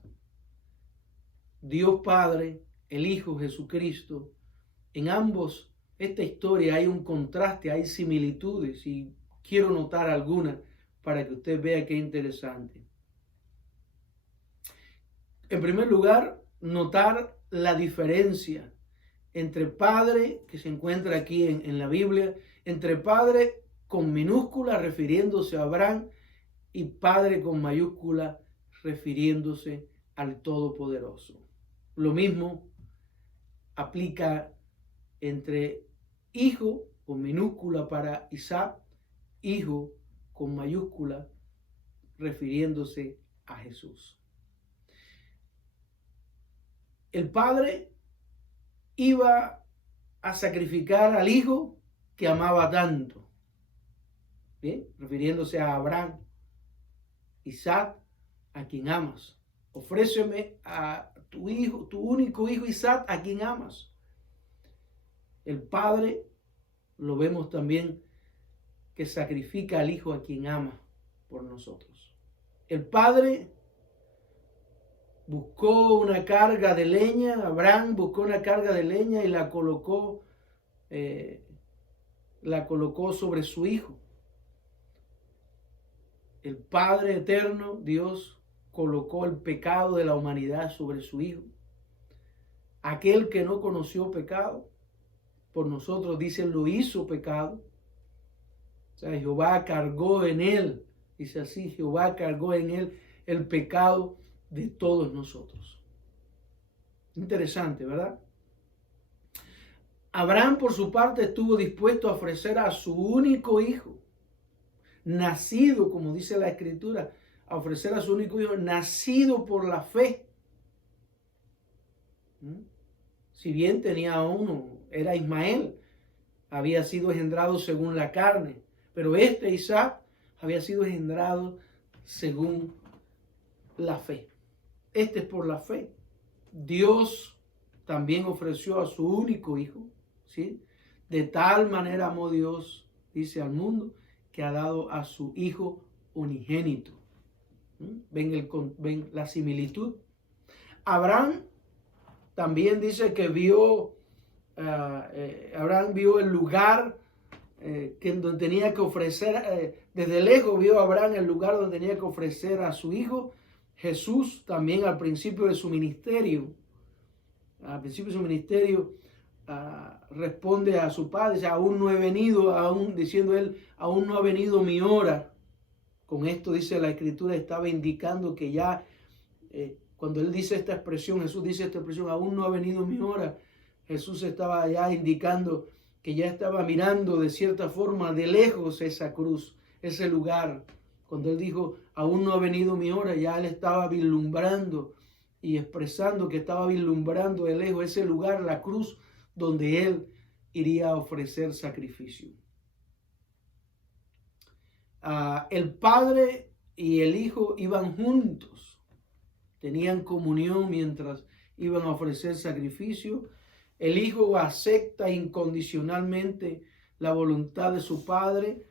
Dios Padre, el Hijo Jesucristo, en ambos esta historia hay un contraste, hay similitudes y quiero notar algunas para que usted vea qué interesante. En primer lugar, notar la diferencia entre padre, que se encuentra aquí en la Biblia, entre padre con minúscula refiriéndose a Abraham y padre con mayúscula refiriéndose al Todopoderoso. Lo mismo aplica entre hijo con minúscula para Isaac, hijo con mayúscula refiriéndose a Jesús. El padre iba a sacrificar al hijo que amaba tanto, ¿bien? Refiriéndose a Abraham. Isaac, a quien amas. Ofréceme a tu hijo, tu único hijo Isaac, a quien amas. El padre lo vemos también que sacrifica al hijo a quien ama por nosotros. El padre buscó una carga de leña, Abraham buscó una carga de leña y la colocó sobre su hijo. El Padre eterno, Dios, colocó el pecado de la humanidad sobre su hijo. Aquel que no conoció pecado, por nosotros, dicen, lo hizo pecado. O sea, Jehová cargó en él, dice así, Jehová cargó en él el pecado de todos nosotros. Interesante, ¿verdad? Abraham, por su parte, estuvo dispuesto a ofrecer a su único hijo, nacido, como dice la Escritura, a ofrecer a su único hijo, nacido por la fe. Si bien tenía uno, era Ismael, había sido engendrado según la carne, pero Isaac, había sido engendrado según la fe. Es por la fe. Dios también ofreció a su único hijo, ¿sí? De tal manera amó Dios, dice, al mundo, que ha dado a su hijo unigénito. ¿Ven la similitud? Abraham también dice que Abraham vio el lugar donde tenía que ofrecer, desde lejos vio Abraham el lugar donde tenía que ofrecer a su hijo. Jesús también al principio de su ministerio, responde a su padre, aún no he venido, diciendo él, aún no ha venido mi hora. Con esto, dice la Escritura, estaba indicando que ya, cuando él dice esta expresión, Jesús dice esta expresión, aún no ha venido mi hora, Jesús estaba ya indicando que ya estaba mirando de cierta forma de lejos esa cruz, ese lugar. Cuando él dijo, aún no ha venido mi hora, ya él estaba vislumbrando y expresando que estaba vislumbrando de lejos ese lugar, la cruz, donde él iría a ofrecer sacrificio. El Padre y el Hijo iban juntos, tenían comunión mientras iban a ofrecer sacrificio. El Hijo acepta incondicionalmente la voluntad de su Padre.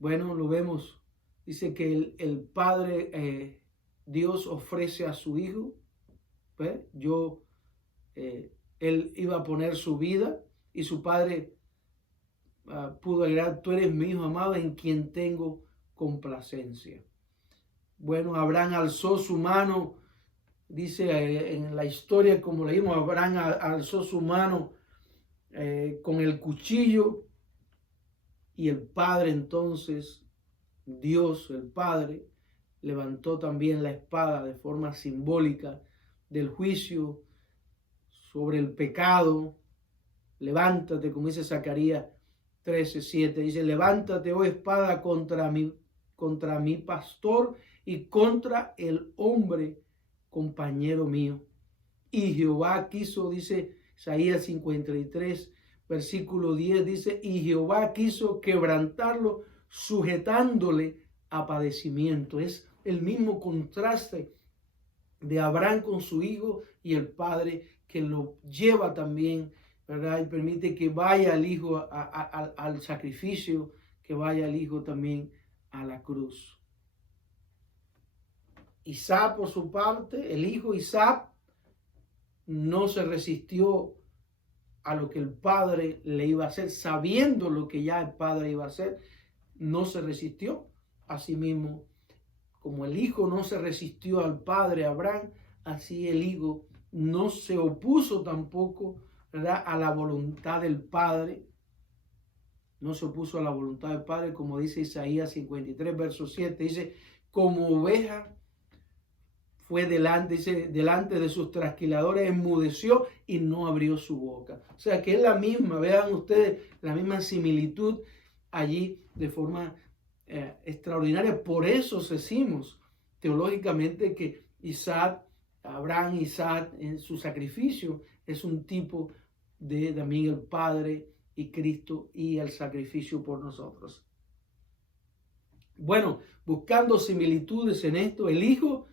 Bueno, lo vemos, dice que el Padre, Dios ofrece a su Hijo, ¿ves? Él iba a poner su vida y su Padre pudo agregar, tú eres mi Hijo amado en quien tengo complacencia. Bueno, Abraham alzó su mano, dice en la historia como leímos, Abraham alzó su mano con el cuchillo y el Padre entonces, Dios el Padre, levantó también la espada de forma simbólica del juicio sobre el pecado. Levántate, como dice Zacarías 13:7, dice, levántate, oh espada, contra mi pastor y contra el hombre compañero mío. Y Jehová quiso, dice Isaías 53, versículo 10, dice, y Jehová quiso quebrantarlo, sujetándole a padecimiento. Es el mismo contraste de Abraham con su hijo y el Padre que lo lleva también, ¿verdad? Y permite que vaya el hijo al sacrificio, que vaya el hijo también a la cruz. Isaac, por su parte, el hijo Isaac, no se resistió a lo que el padre le iba a hacer, sabiendo lo que ya el padre iba a hacer, no se resistió. Asimismo, como el hijo no se resistió al padre Abraham, así el hijo no se opuso tampoco, ¿verdad?, a la voluntad del padre. No se opuso a la voluntad del padre, como dice Isaías 53, verso 7, dice, como oveja fue delante de sus trasquiladores, enmudeció y no abrió su boca. O sea que es la misma, vean ustedes, la misma similitud allí de forma extraordinaria. Por eso decimos teológicamente que Abraham, Isaac, en su sacrificio es un tipo de también el Padre y Cristo y el sacrificio por nosotros. Bueno, buscando similitudes en esto, el Hijo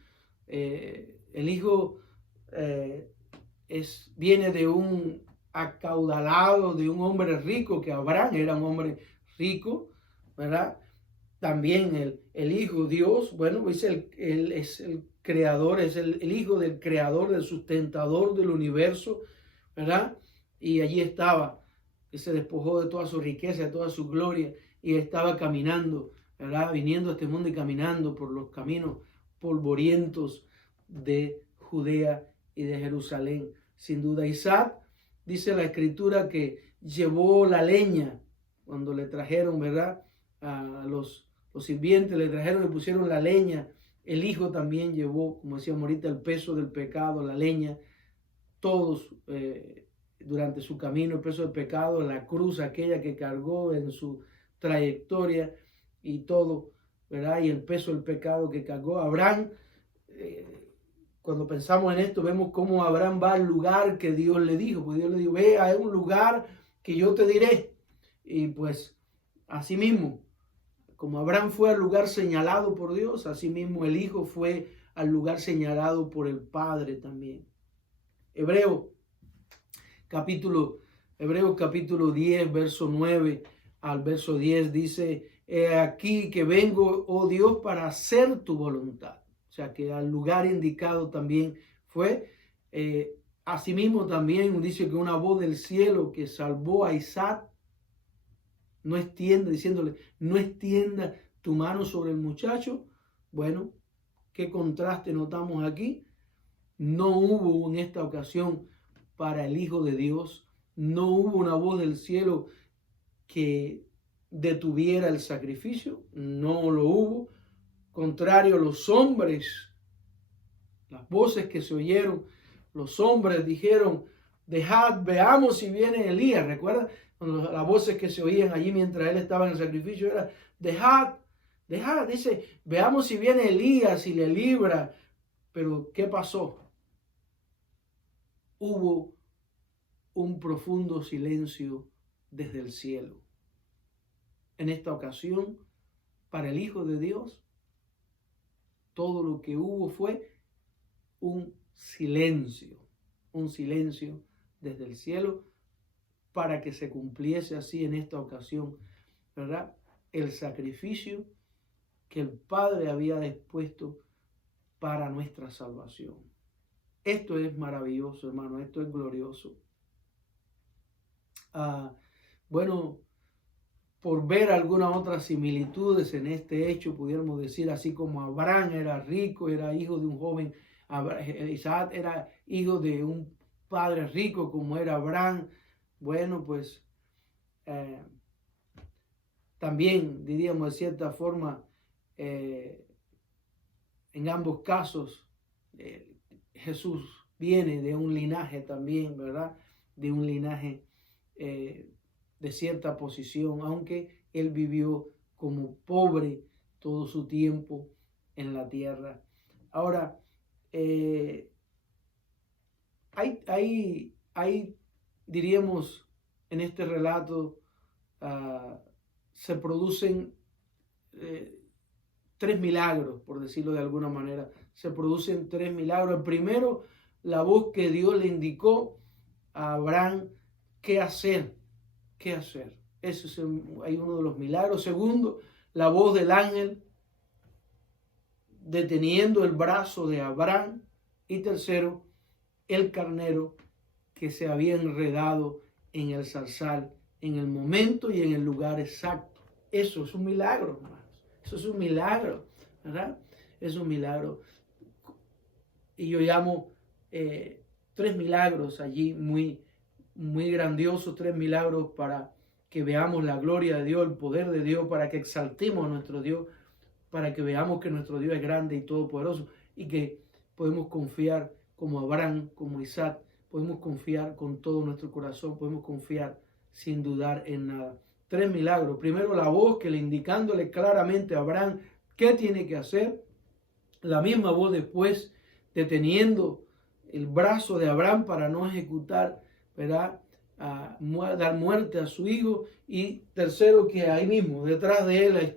viene de un acaudalado, de un hombre rico, que Abraham era un hombre rico, ¿verdad? También el Hijo, Dios, bueno, es el creador, es el Hijo del creador, del sustentador del universo, ¿verdad? Y allí estaba, que se despojó de toda su riqueza, de toda su gloria, y estaba caminando, ¿verdad? Viniendo a este mundo y caminando por los caminos polvorientos de Judea y de Jerusalén. Sin duda, Isaac, dice la escritura, que llevó la leña cuando le trajeron, ¿verdad?, a los sirvientes, le trajeron, le pusieron la leña. El hijo también llevó, como decíamos ahorita, el peso del pecado, la leña, todos durante su camino, el peso del pecado, la cruz aquella que cargó en su trayectoria y todo, ¿verdad? Y el peso del pecado que cargó. Abraham, cuando pensamos en esto, vemos cómo Abraham va al lugar que Dios le dijo. Pues Dios le dijo, ve a un lugar que yo te diré. Y pues, así mismo, como Abraham fue al lugar señalado por Dios, así mismo el Hijo fue al lugar señalado por el Padre también. Hebreos capítulo 10, verso 9 al verso 10 dice, he aquí que vengo, oh Dios, para hacer tu voluntad. O sea que al lugar indicado también fue. Asimismo también dice que una voz del cielo que salvó a Isaac, no extienda, diciéndole, no extienda tu mano sobre el muchacho. Bueno, qué contraste notamos aquí. No hubo en esta ocasión para el Hijo de Dios, no hubo una voz del cielo que detuviera el sacrificio, no lo hubo. Contrario, los hombres, las voces que se oyeron, los hombres dijeron, dejad, veamos si viene Elías. ¿Recuerdan? Las voces que se oían allí mientras él estaba en el sacrificio era, dejad, dice, veamos si viene Elías y le libra. Pero ¿qué pasó? Hubo un profundo silencio desde el cielo. En esta ocasión, para el Hijo de Dios, todo lo que hubo fue un silencio desde el cielo, para que se cumpliese así en esta ocasión, ¿verdad?, el sacrificio que el Padre había dispuesto para nuestra salvación. Esto es maravilloso, hermano, esto es glorioso. Bueno, por ver algunas otras similitudes en este hecho, pudiéramos decir, así como Abraham era rico, era hijo de un joven, Isaac era hijo de un padre rico como era Abraham. Bueno, pues también diríamos de cierta forma, en ambos casos, Jesús viene de un linaje también, ¿verdad? De un linaje de cierta posición, aunque él vivió como pobre todo su tiempo en la tierra. Ahora, hay, diríamos, en este relato se producen 3 milagros, por decirlo de alguna manera. Se producen 3 milagros. El primero, la voz que Dios le indicó a Abraham qué hacer. Ese es uno de los milagros. Segundo, la voz del ángel deteniendo el brazo de Abraham. Y tercero, el carnero que se había enredado en el zarzal, en el momento y en el lugar exacto. Eso es un milagro, hermanos. Eso es un milagro, ¿verdad? Es un milagro. Y yo llamo 3 milagros allí muy grandiosos, 3 milagros para que veamos la gloria de Dios, el poder de Dios, para que exaltemos a nuestro Dios, para que veamos que nuestro Dios es grande y todopoderoso y que podemos confiar como Abraham, como Isaac, podemos confiar con todo nuestro corazón, podemos confiar sin dudar en nada. 3 milagros. Primero, la voz que le indicándole claramente a Abraham qué tiene que hacer. La misma voz después deteniendo el brazo de Abraham para no ejecutar, ¿verdad? Dar muerte a su hijo. Y tercero, que ahí mismo, detrás de él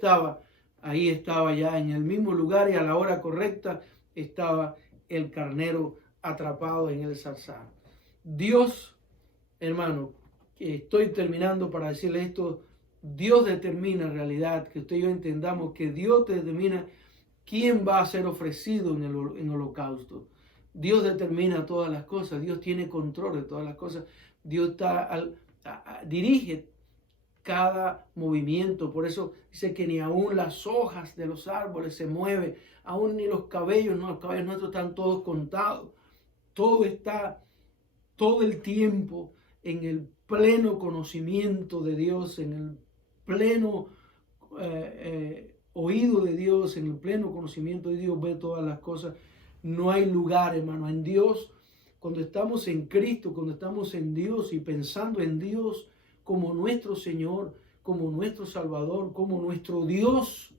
ahí estaba ya en el mismo lugar y a la hora correcta estaba el carnero atrapado en el zarzal. Dios, hermano, estoy terminando para decirle esto, Dios determina en realidad, que usted y yo entendamos que Dios determina quién va a ser ofrecido en holocausto. Dios determina todas las cosas, Dios tiene control de todas las cosas, Dios dirige cada movimiento. Por eso dice que ni aún las hojas de los árboles se mueven, aún ni los cabellos, no, los cabellos nuestros están todos contados. Todo está, todo el tiempo en el pleno conocimiento de Dios, en el pleno oído de Dios, en el pleno conocimiento de Dios, ve todas las cosas. No hay lugar, hermano, en Dios. Cuando estamos en Cristo, cuando estamos en Dios y pensando en Dios como nuestro Señor, como nuestro Salvador, como nuestro Dios,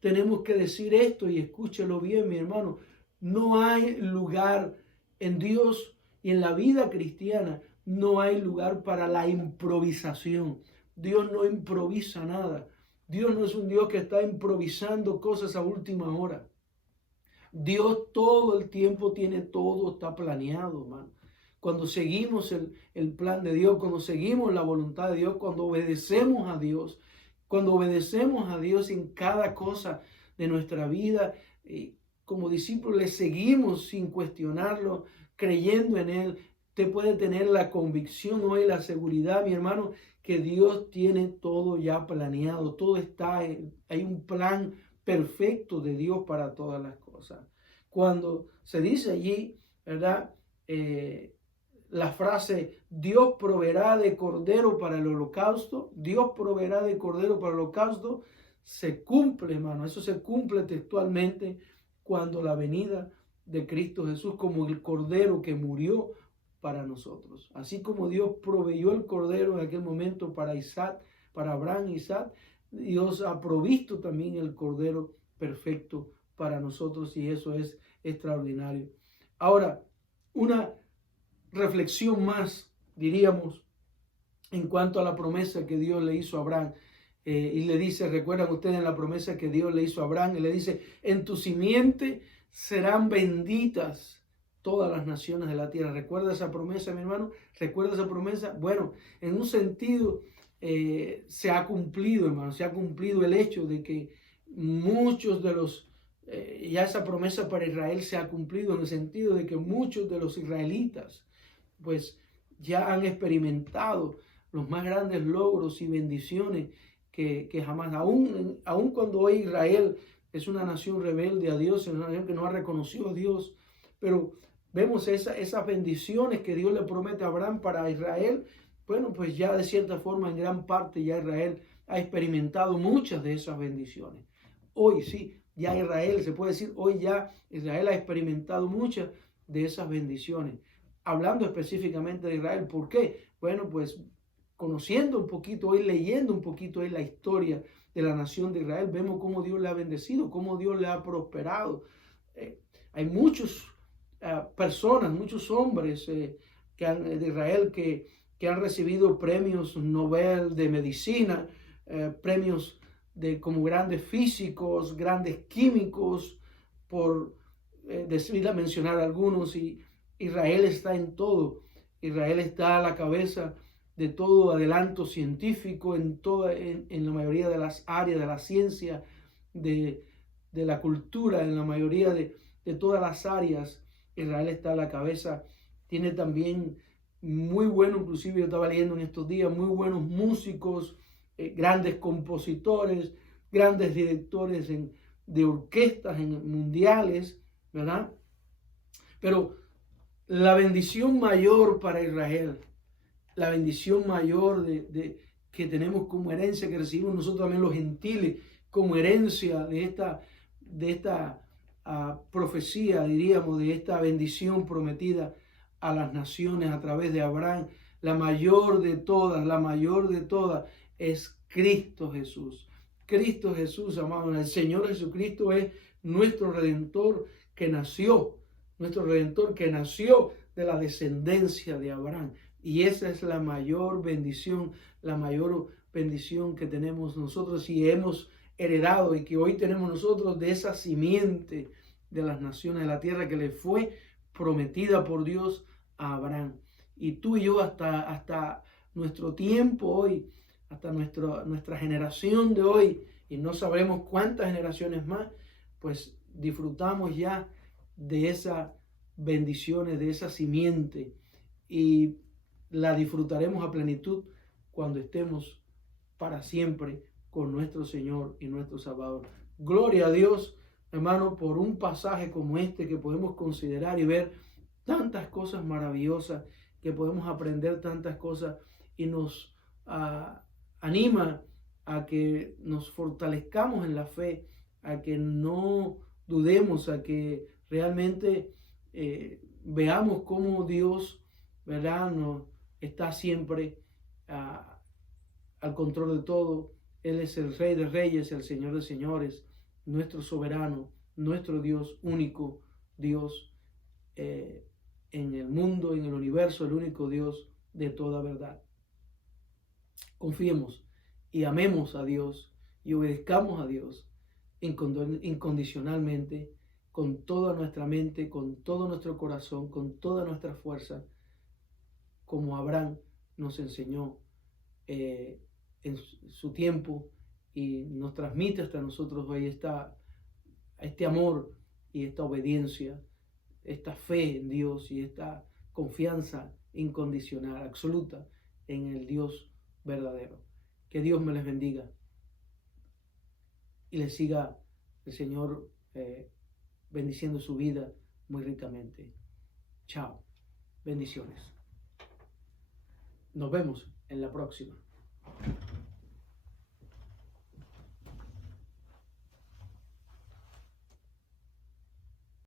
tenemos que decir esto y escúchelo bien, mi hermano. No hay lugar en Dios y en la vida cristiana, no hay lugar para la improvisación. Dios no improvisa nada. Dios no es un Dios que está improvisando cosas a última hora. Dios todo el tiempo tiene todo, está planeado, hermano. Cuando seguimos el plan de Dios, cuando seguimos la voluntad de Dios, cuando obedecemos a Dios en cada cosa de nuestra vida, como discípulos le seguimos sin cuestionarlo, creyendo en Él. Usted puede tener la convicción hoy, la seguridad, mi hermano, que Dios tiene todo ya planeado, todo está, hay un plan perfecto de Dios para todas las cosas. Cuando se dice allí, ¿verdad? La frase, Dios proveerá de cordero para el holocausto, Dios proveerá de cordero para el holocausto, se cumple, hermano, eso se cumple textualmente cuando la venida de Cristo Jesús como el cordero que murió para nosotros. Así como Dios proveyó el cordero en aquel momento para Isaac, para Abraham e Isaac, Dios ha provisto también el cordero perfecto para nosotros y eso es extraordinario. Ahora, una reflexión más, diríamos, en cuanto a la promesa que Dios le hizo a Abraham. Y le dice, recuerdan ustedes la promesa que Dios le hizo a Abraham, y le dice, en tu simiente serán benditas todas las naciones de la tierra. ¿Recuerda esa promesa, mi hermano? ¿Recuerda esa promesa? Bueno, en un sentido se ha cumplido, hermano, se ha cumplido el hecho de que muchos de los, ya esa promesa para Israel se ha cumplido en el sentido de que muchos de los israelitas, pues ya han experimentado los más grandes logros y bendiciones que jamás, aún cuando hoy Israel es una nación rebelde a Dios, es una nación que no ha reconocido a Dios, pero vemos esas bendiciones que Dios le promete a Abraham para Israel. Bueno, pues ya de cierta forma en gran parte ya Israel ha experimentado muchas de esas bendiciones. Hoy sí, ya Israel, se puede decir, hoy ya Israel ha experimentado muchas de esas bendiciones. Hablando específicamente de Israel, ¿por qué? Bueno, pues conociendo un poquito hoy, leyendo un poquito hoy la historia de la nación de Israel, vemos cómo Dios le ha bendecido, cómo Dios le ha prosperado. Hay muchas personas, muchos hombres de Israel que han recibido premios Nobel de medicina, premios como grandes físicos, grandes químicos, por mencionar algunos, y Israel está en todo. Israel está a la cabeza de todo adelanto científico en la mayoría de las áreas de la ciencia, de la cultura, en la mayoría de todas las áreas. Israel está a la cabeza, tiene también muy bueno, inclusive yo estaba leyendo en estos días, muy buenos músicos, grandes compositores, grandes directores de orquestas mundiales, ¿verdad? Pero la bendición mayor para Israel, la bendición mayor que tenemos como herencia, que recibimos nosotros también los gentiles, como herencia de esta profecía, diríamos, de esta bendición prometida a las naciones a través de Abraham, la mayor de todas es Cristo Jesús. Cristo Jesús, amado, el Señor Jesucristo es nuestro Redentor que nació, de la descendencia de Abraham. Y esa es la mayor bendición que tenemos nosotros y hemos heredado y que hoy tenemos nosotros de esa simiente de las naciones de la tierra que le fue prometida por Dios a Abraham. Y tú y yo hasta nuestro tiempo hoy, hasta nuestra generación de hoy, y no sabremos cuántas generaciones más, pues disfrutamos ya de esas bendiciones, de esa simiente, y la disfrutaremos a plenitud cuando estemos para siempre con nuestro Señor y nuestro Salvador. Gloria a Dios, hermano, por un pasaje como este que podemos considerar y ver tantas cosas maravillosas, que podemos aprender tantas cosas y nos anima a que nos fortalezcamos en la fe, a que no dudemos, a que realmente veamos cómo Dios, ¿verdad?, nos está siempre al control de todo. Él es el Rey de Reyes, el Señor de Señores, nuestro soberano, nuestro Dios, único Dios en el mundo, en el universo, el único Dios de toda verdad. Confiemos y amemos a Dios y obedezcamos a Dios incondicionalmente, con toda nuestra mente, con todo nuestro corazón, con toda nuestra fuerza, como Abraham nos enseñó en su tiempo y nos transmite hasta nosotros hoy este amor y esta obediencia, esta fe en Dios y esta confianza incondicional, absoluta en el Dios verdadero. Que Dios me les bendiga y les siga el Señor bendiciendo su vida muy ricamente. Chao. Bendiciones. Nos vemos en la próxima.